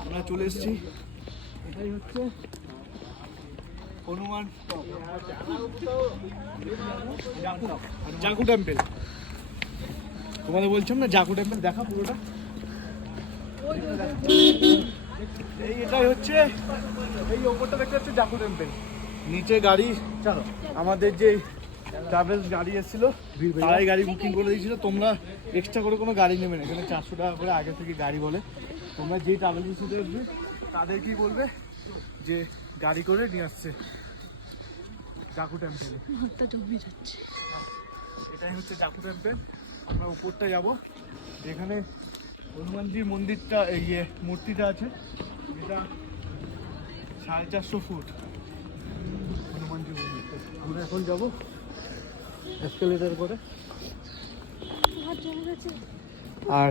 আমরা চলে এসেছি, এটাই হচ্ছে হনুমান জাকু টেম্পল। তোমাদের বলছিলাম না জাকু টেম্পল দেখা পুরোটা। এই এটাই হচ্ছে, এই ওপরটা দেখতে হচ্ছে জাকু টেম্পল। নিচে গাড়ি, চলো আমাদের যে ট্রাভেলস গাড়ি এসেছিল তারাই গাড়ি বুকিং করে দিয়েছিল। তোমরা এক্সট্রা করে কোনো গাড়ি নেবে না, এখানে 400 টাকা করে আগে থেকে গাড়ি বলে। তোমরা যেই ট্রাভেল এজেন্সিতে আসবে তাদেরকেই বলবে যে গাড়ি করে নিয়ে আসছে জাকু টেম্পলে। এটাই হচ্ছে জাকু টেম্পল। আমরা উপরটা যাব, যেখানে হনুমানজির মন্দিরটা, ইয়ে মূর্তিটা আছে, যেটা 450 ফুট হনুমানজির মন্দিরটা। আমরা এখন যাবো এসকেলেটর করে। আর